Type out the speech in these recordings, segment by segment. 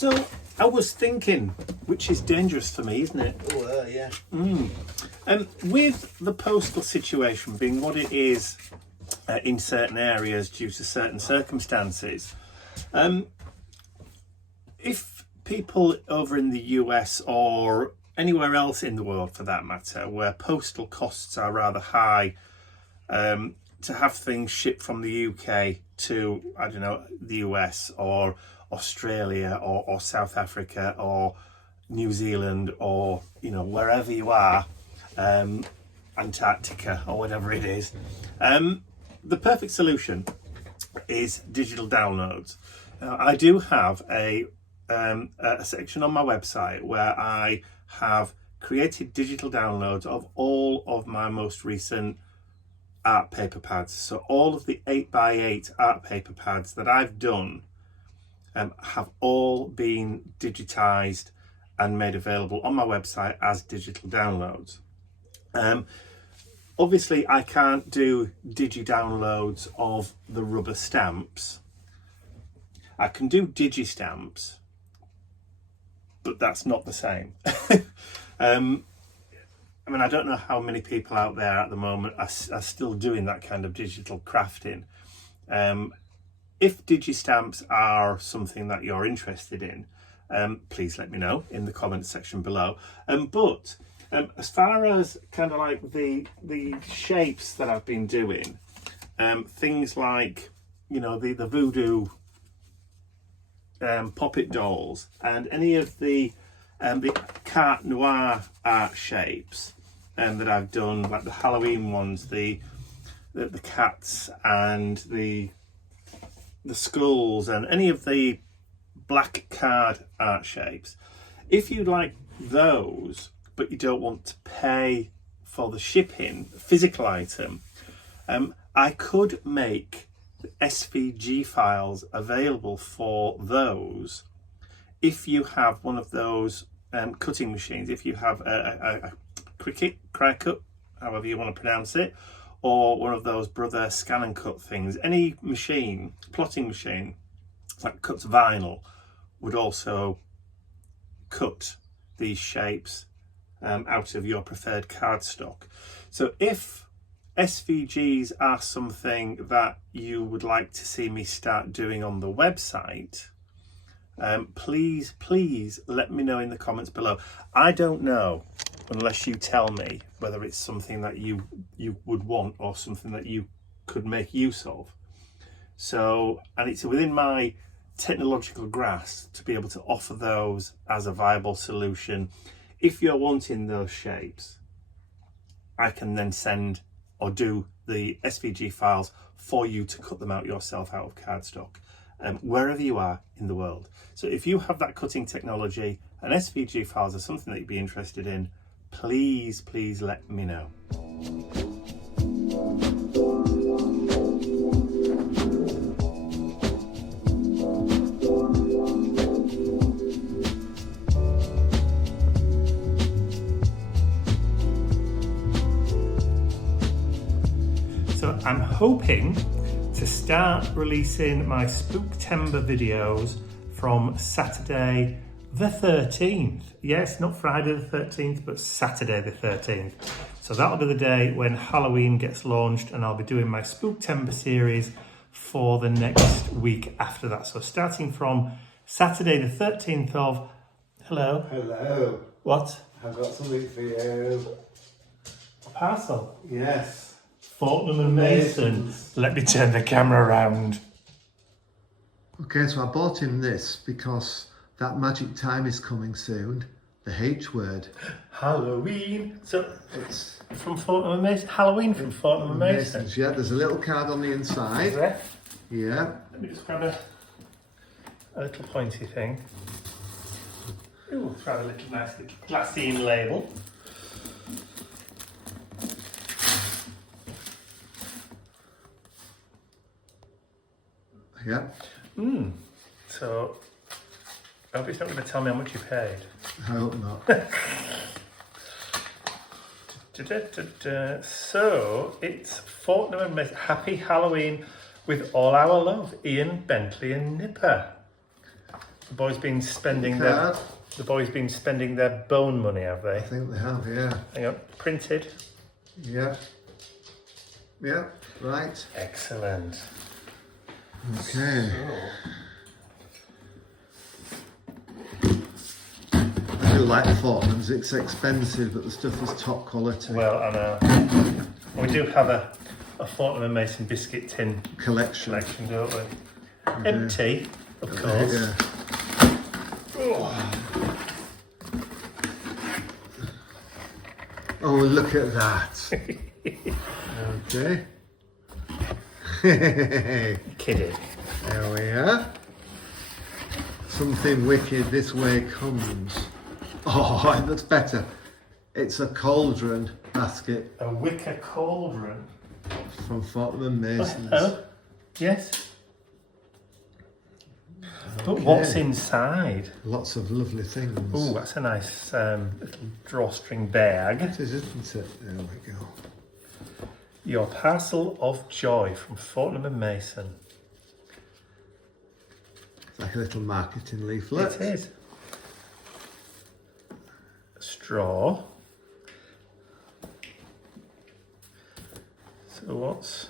So I was thinking, which is dangerous for me, isn't it? Oh, yeah. With the postal situation being what it is in certain areas due to certain circumstances, if people over in the US or anywhere else in the world for that matter, where postal costs are rather high, to have things shipped from the UK to, I don't know, the US or Australia or South Africa or New Zealand or, you know, wherever you are, Antarctica or whatever it is, the perfect solution is digital downloads. I do have a section on my website where I have created digital downloads of all of my most recent art paper pads. So all of the 8x8 art paper pads that I've done have all been digitized and made available on my website as digital downloads. Obviously I can't do digi downloads of the rubber stamps. I can do digi stamps, but that's not the same. I mean, I don't know how many people out there at the moment are still doing that kind of digital crafting. If digi-stamps are something that you're interested in, please let me know in the comments section below. But as far as kind of like the shapes that I've been doing, things like, you know, the voodoo puppet dolls and any of the carte noir art shapes that I've done, like the Halloween ones, the cats and the skulls and any of the black card art shapes. If you like those but you don't want to pay for the shipping, physical item, I could make the SVG files available for those if you have one of those cutting machines. If you have a Cricut, however you want to pronounce it, or one of those Brother scan and cut things, any machine, plotting machine that cuts vinyl would also cut these shapes out of your preferred cardstock. So if SVGs are something that you would like to see me start doing on the website, please let me know in the comments below. I don't know unless you tell me whether it's something that you would want or something that you could make use of. So, and it's within my technological grasp to be able to offer those as a viable solution. If you're wanting those shapes, I can then send or do the SVG files for you to cut them out yourself out of cardstock, wherever you are in the world. So if you have that cutting technology and SVG files are something that you'd be interested in, please let me know. So I'm hoping to start releasing my Spooktember videos from Saturday the 13th. Yes, not Friday the 13th, but Saturday the 13th. So that'll be the day when Halloween gets launched, and I'll be doing my Spooktember series for the next week after that. So starting from Saturday the 13th of... Hello? Hello. What? I've got something for you. A parcel? Yes. Fortnum Mason. Let me turn the camera around. Okay, so I bought him this because that magic time is coming soon. The H word. Halloween. So It's from Fortnum Mason. Halloween from Fortnum Mason. Masons. Yeah, there's a little card on the inside. Yeah. Let me just grab a little pointy thing. Ooh, grab a little nice little glassine label. Yeah. So, I hope it's not going to tell me how much you paid. I hope not. So, it's Fortnum Mason. Happy Halloween with all our love. Ian, Bentley and Nipper. The boys been spending Card. their bone money, have they? I think they have, yeah. Hang on, printed. Yeah. Yeah, right. Excellent. Okay. I do like the Fortnums. It's expensive, but the stuff is top quality. Well, I know. We do have a Fortnum Mason biscuit tin Collection, don't we? Empty, of course. Yeah. Oh, look at that. Okay. Kidding. There we are. Something wicked this way comes. Oh, that's better. It's a cauldron basket A wicker cauldron. from Fortnum Mason's. Oh, yes. But Okay. what's inside? Lots of lovely things. Oh, that's a nice little drawstring bag. It is, isn't it? There we go. Your parcel of joy from Fortnum Mason. It's like a little marketing leaflet. It is. Straw. So what's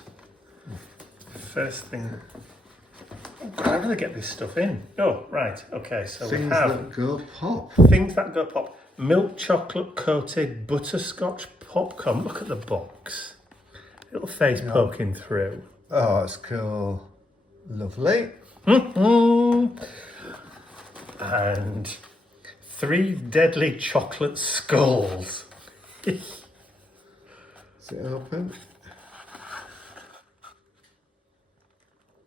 first thing? How do they get this stuff in? Oh, right. Okay, so Things we have that go pop. things that go pop. Milk chocolate coated butterscotch popcorn. Look at the box. Little face poking through. Oh, that's cool. Lovely. And 3 deadly chocolate skulls. Is it open?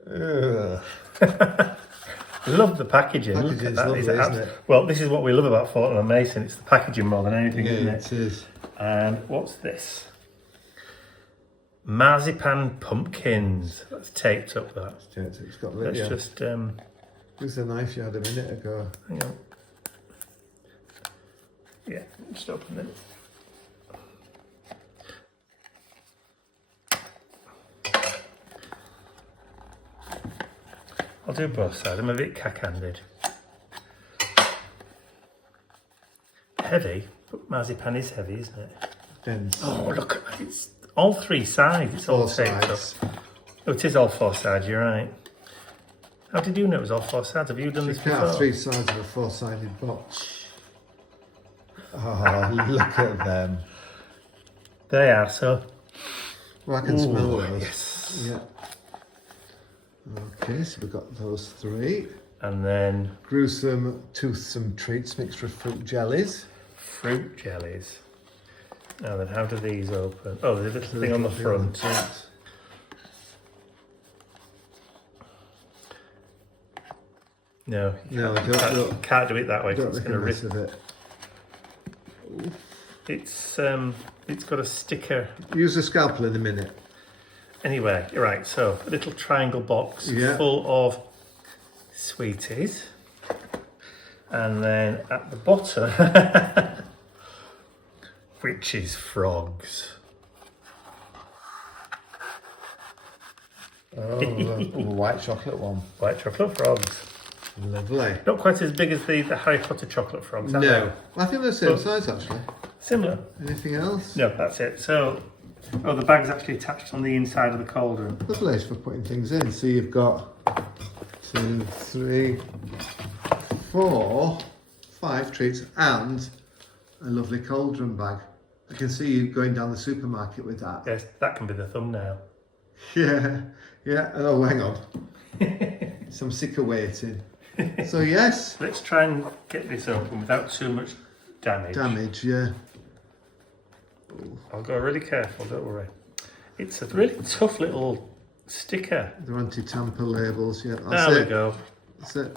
Ugh. Love the packaging. Look at Packaging's that. lovely, isn't it? Well, this is what we love about Fortnum Mason. It's the packaging more than anything, isn't Yeah, it? it is. And what's this? Marzipan pumpkins. That's taped up, that. It's got Let's yeah. just, Here's the knife you had a minute ago. hang on. Yeah, just open it. I'll do both sides. I'm a bit cack-handed. Heavy, but marzipan is heavy, isn't it? Dense. Oh, look at that. It's all 3 sides. It's all 4 taped up. sides. Oh, it is all 4 sides, you're right. How did you know it was all 4 sides? Have you done You this can't before? have 3 sides of a 4-sided box. Oh, look at them. They are, so. Well, I can smell those. Yes. Yeah. Okay, so we've got those 3. And then Gruesome, toothsome treats mixed with fruit jellies. fruit jellies. Now then, how do these open? Oh, there's a little thing on the front. No, you No, can't do it that way. 'cause Don't It's make going a to mess rip. of it. It's got a sticker. Use a scalpel in a minute. Anyway, you're right. So a little triangle box Yeah. full of sweeties, and then at the bottom, witches' frogs. Oh, a white chocolate one. White chocolate frogs. Lovely. Not quite as big as the Harry Potter chocolate frogs, are No, they? I think they're the same Well- size actually. Similar. Anything else? No, that's it. So, oh, the bag's actually attached on the inside of the cauldron. Lovely for putting things in. So you've got 2, 3, 4, 5 treats and a lovely cauldron bag. I can see you going down the supermarket with that. Yes, that can be the thumbnail. Yeah, yeah. Oh, hang on. So I'm sick of waiting. So yes, Let's try and get this open without too much damage. yeah. I'll go really careful, don't worry. It's a really tough little sticker. They're anti-tamper labels. Yeah, that's There it. we go. That's it.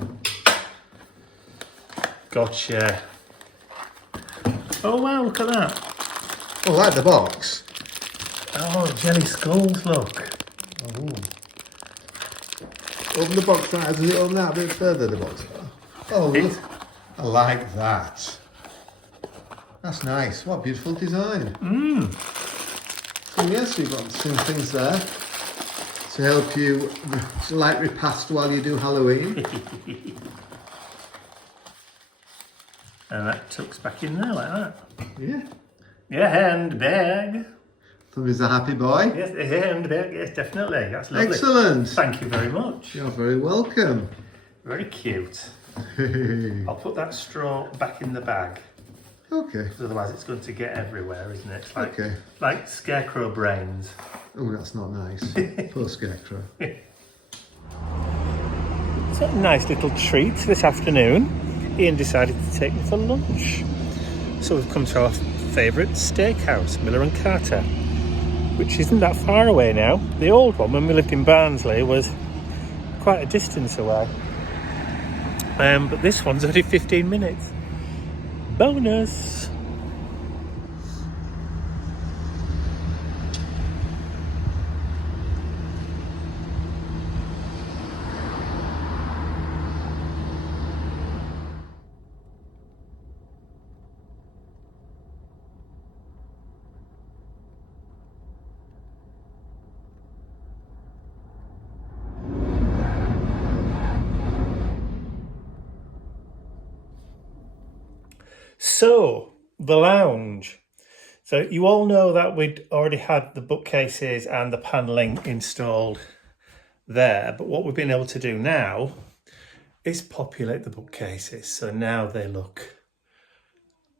Gotcha. Oh wow, look at that. Oh, I like the box. Oh, jelly skulls, look. Oh. Open the box right, does it open that a bit further, the box? Oh, look. I like that. That's nice. What a beautiful design. So yes, we've got some things there to help you like repast while you do Halloween. And that tucks back in there like that. Yeah. Yeah, handbag. Tommy's a happy boy. Yes, a handbag. Yes, definitely. That's lovely. Excellent. Thank you very much. You're very welcome. Very cute. I'll put that straw back in the bag. Okay. Because otherwise it's going to get everywhere, isn't it? It's like, Okay. like scarecrow brains. Oh, that's not nice. Poor scarecrow. It's a nice little treat this afternoon. Ian decided to take me for lunch. So we've come to our favourite steakhouse, Miller and Carter, which isn't that far away now. The old one, when we lived in Barnsley, was quite a distance away. But this one's only 15 minutes. Bonus! So, the lounge. So you all know that we'd already had the bookcases and the panelling installed there, but what we've been able to do now is populate the bookcases. So now they look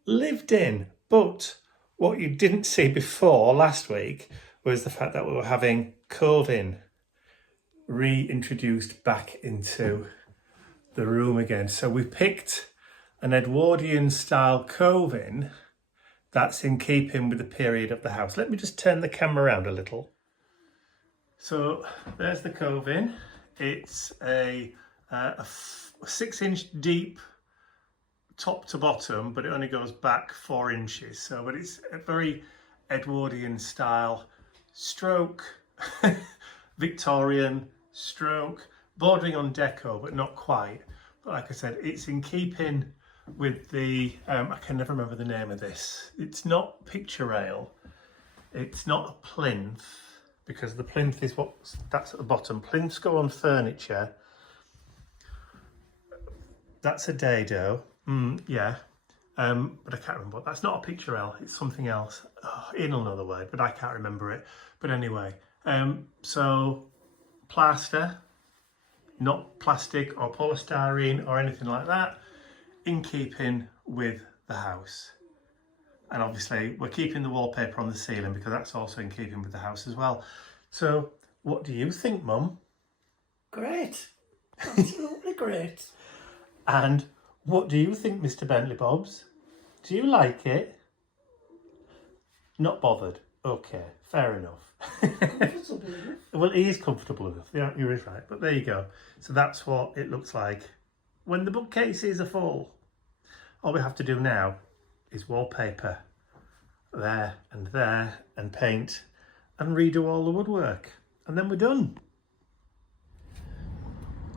lived in. But what you didn't see before last week was the fact that we were having coving reintroduced back into the room again. So we picked an Edwardian style coving that's in keeping with the period of the house. Let me just turn the camera around a little. So there's the coving. It's a 6-inch deep top to bottom, but it only goes back 4 inches. So, but it's a very Edwardian style stroke, Victorian stroke, bordering on deco, but not quite. But like I said, it's in keeping with the, I can never remember the name of this. It's not picture rail. It's not a plinth, because the plinth is that's at the bottom. Plinths go on furniture. That's a dado. Yeah. But I can't remember. That's not a picture rail. It's something else. Oh, in another way, but I can't remember it. But anyway, so plaster, not plastic or polystyrene or anything like that, in keeping with the house. And obviously we're keeping the wallpaper on the ceiling because that's also in keeping with the house as well. So what do you think, Mum? Great. Absolutely great. And what do you think, Mr. Bentley Bobs? Do you like it? Not bothered. Okay, fair enough. Comfortable enough. Well, it is comfortable enough. Yeah, you're right. But there you go. So that's what it looks like when the bookcases are full. All we have to do now is wallpaper there and paint and redo all the woodwork, and then we're done.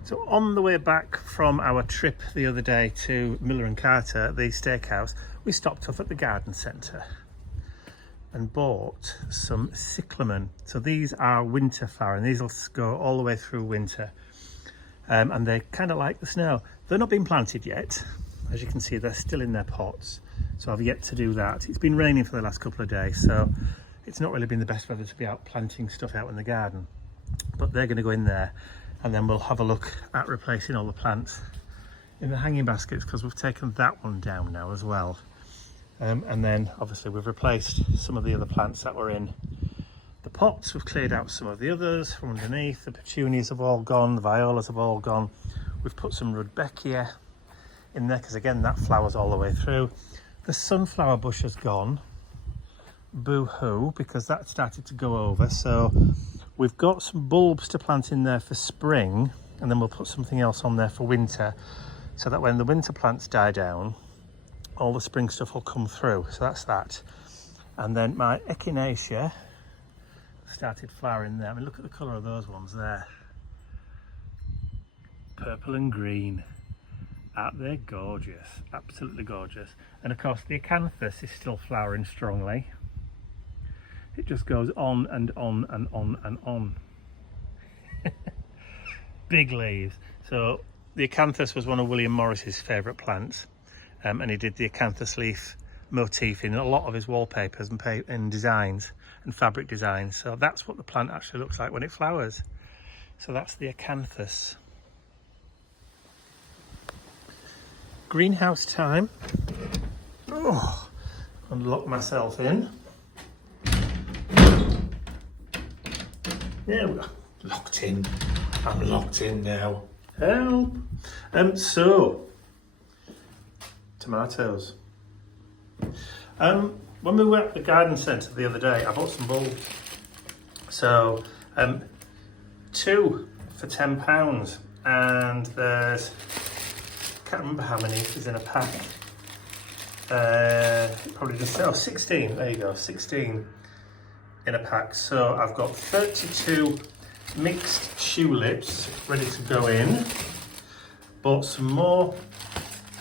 So on the way back from our trip the other day to Miller and Carter, the steakhouse, we stopped off at the garden centre and bought some cyclamen. So these are winter flowering. These will go all the way through winter, and they kind of like the snow. They're not been planted yet. As you can see, they're still in their pots, so I've yet to do that. It's been raining for the last couple of days, so it's not really been the best weather to be out planting stuff out in the garden. But they're going to go in there, and then we'll have a look at replacing all the plants in the hanging baskets, because we've taken that one down now as well. And then obviously we've replaced some of the other plants that were in the pots. We've cleared out some of the others from underneath. The petunias have all gone, the violas have all gone. We've put some rudbeckia in there because again that flowers all the way through. The sunflower bush has gone, boo-hoo, because that started to go over. So we've got some bulbs to plant in there for spring, and then we'll put something else on there for winter, so that when the winter plants die down, all the spring stuff will come through. So that's that. And then my echinacea started flowering there. I mean, look at the colour of those ones there. Purple and green. Aren't they gorgeous? Absolutely gorgeous. And of course the acanthus is still flowering strongly. It just goes on and on and on and on. Big leaves. So the acanthus was one of William Morris's favourite plants, and he did the acanthus leaf motif in a lot of his wallpapers and designs and fabric designs. So that's what the plant actually looks like when it flowers. So that's the acanthus. Greenhouse time. Oh, unlock myself in. There we go. Locked in. I'm locked in now. Help. So tomatoes. When we were at the garden centre the other day, I bought some bulbs. So 2 for £10, and there's, can't remember how many is in a pack. Probably just 16. There you go, 16 in a pack. So I've got 32 mixed tulips ready to go in. Bought some more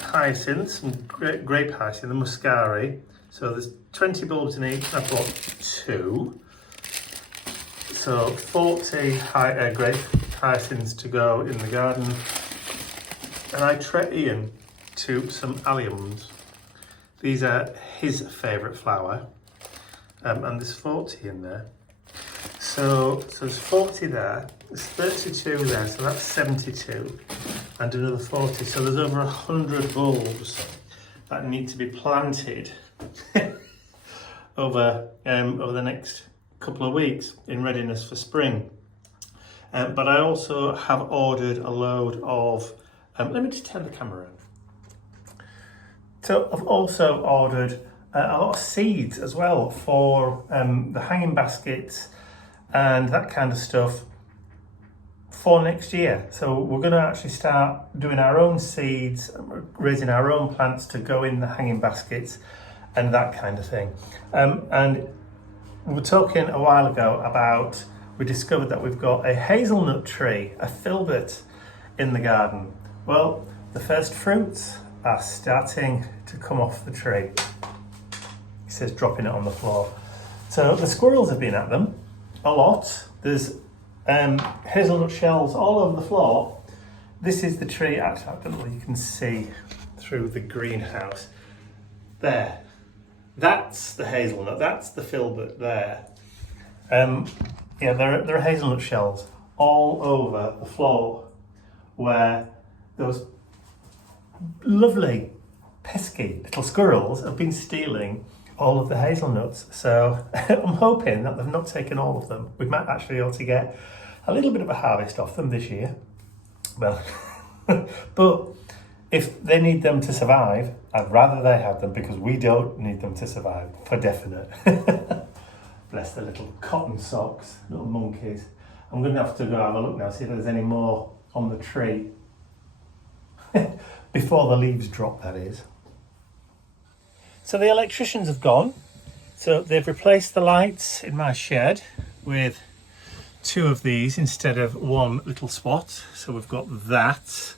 hyacinths, some grape hyacinth, the muscari. So there's 20 bulbs in each. I bought 2. So 40 grape hyacinths to go in the garden. And I treat Ian to some alliums. These are his favourite flower. And there's 40 in there. So there's 40 there, there's 32 there, so that's 72. And another 40. So there's over 100 bulbs that need to be planted over the next couple of weeks in readiness for spring. But I also have ordered a load of, let me just turn the camera on. So I've also ordered a lot of seeds as well for the hanging baskets and that kind of stuff for next year. So we're going to actually start doing our own seeds, raising our own plants to go in the hanging baskets and that kind of thing. And we were talking a while ago about, we discovered that we've got a hazelnut tree, a filbert, in the garden. Well, the first fruits are starting to come off the tree. He says dropping it on the floor. So the squirrels have been at them a lot. There's hazelnut shells all over the floor. This is the tree. Actually, I don't know if you can see through the greenhouse. There. That's the hazelnut. That's the filbert there. Yeah, there are hazelnut shells all over the floor where those lovely, pesky little squirrels have been stealing all of the hazelnuts. So I'm hoping that they've not taken all of them. We might actually be able to get a little bit of a harvest off them this year. Well, but if they need them to survive, I'd rather they have them, because we don't need them to survive, for definite. Bless the little cotton socks, little monkeys. I'm going to have to go have a look now, see if there's any more on the tree. Before the leaves drop, that is. So the electricians have gone. So they've replaced the lights in my shed with 2 of these instead of one little spot. So we've got that.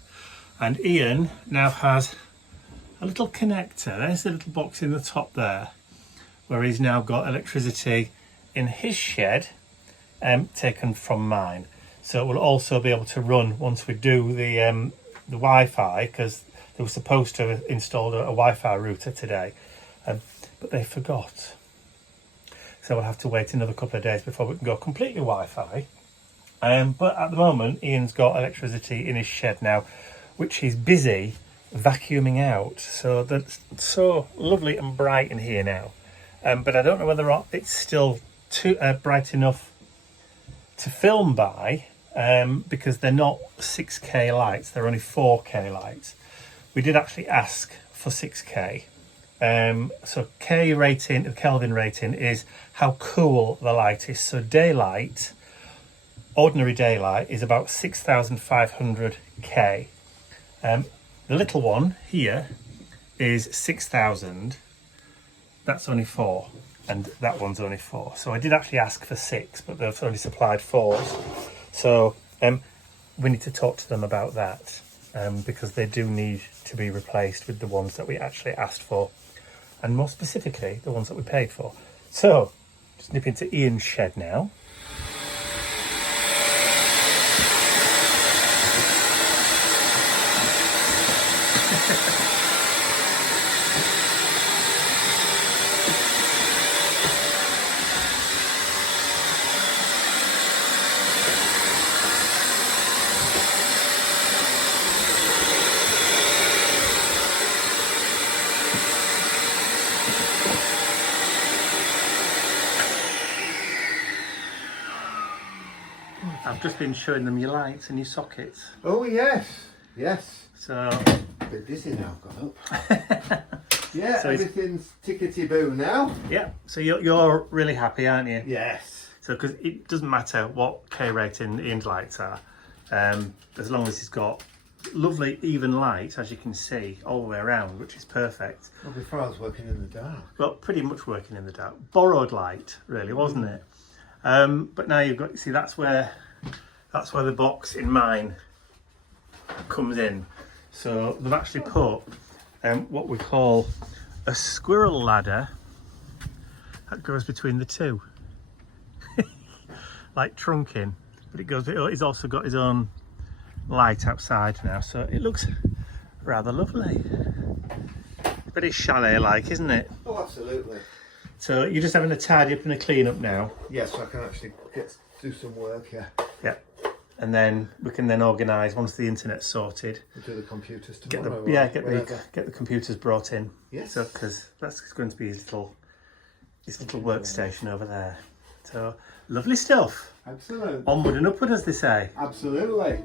And Ian now has a little connector. There's the little box in the top there, where he's now got electricity in his shed, taken from mine. So it will also be able to run once we do the Wi-Fi, because they were supposed to have installed a Wi-Fi router today, but they forgot. So we'll have to wait another couple of days before we can go completely Wi-Fi. But at the moment, Ian's got electricity in his shed now, which he's busy vacuuming out. So that's so lovely and bright in here now. But I don't know whether it's still too bright enough to film by, because they're not 6K lights, they're only 4K lights. We did actually ask for 6K. So K rating, the Kelvin rating, is how cool the light is. So daylight, ordinary daylight, is about 6,500 K. The little one here is 6,000. That's only 4, and that one's only 4. So I did actually ask for 6, but they've only supplied 4s. So we need to talk to them about that, because they do need to be replaced with the ones that we actually asked for, and more specifically the ones that we paid for. So just nip into Ian's shed now. I've just been showing them your lights and your sockets. Oh yes, yes. So A bit dizzy now, got up. Yeah, So it's- everything's tickety-boo now. yeah, so you're really happy, aren't you? Yes. So because it doesn't matter what K rating Ian's lights are, as long as he's got lovely even light, as you can see, all the way around, which is perfect. Well, before I was working in the dark. Well, pretty much working in the dark. Borrowed light, really, wasn't it? But now you've got, see, that's where the box in mine comes in. So they've actually put what we call a squirrel ladder that goes between the two. Like trunking, but it goes. He's also got his own light outside now, so it looks rather lovely. But it's chalet-like, isn't it? Oh, absolutely. So you're just having a tidy up and a clean up now. Yes, I can actually do some work here. Yeah. And then we can then organise once the internet's sorted. We'll do the computers Get the tomorrow. get the computers brought in. Yes. So because that's going to be his little workstation over there. So lovely stuff. Absolutely. Onward and upward, as they say. Absolutely.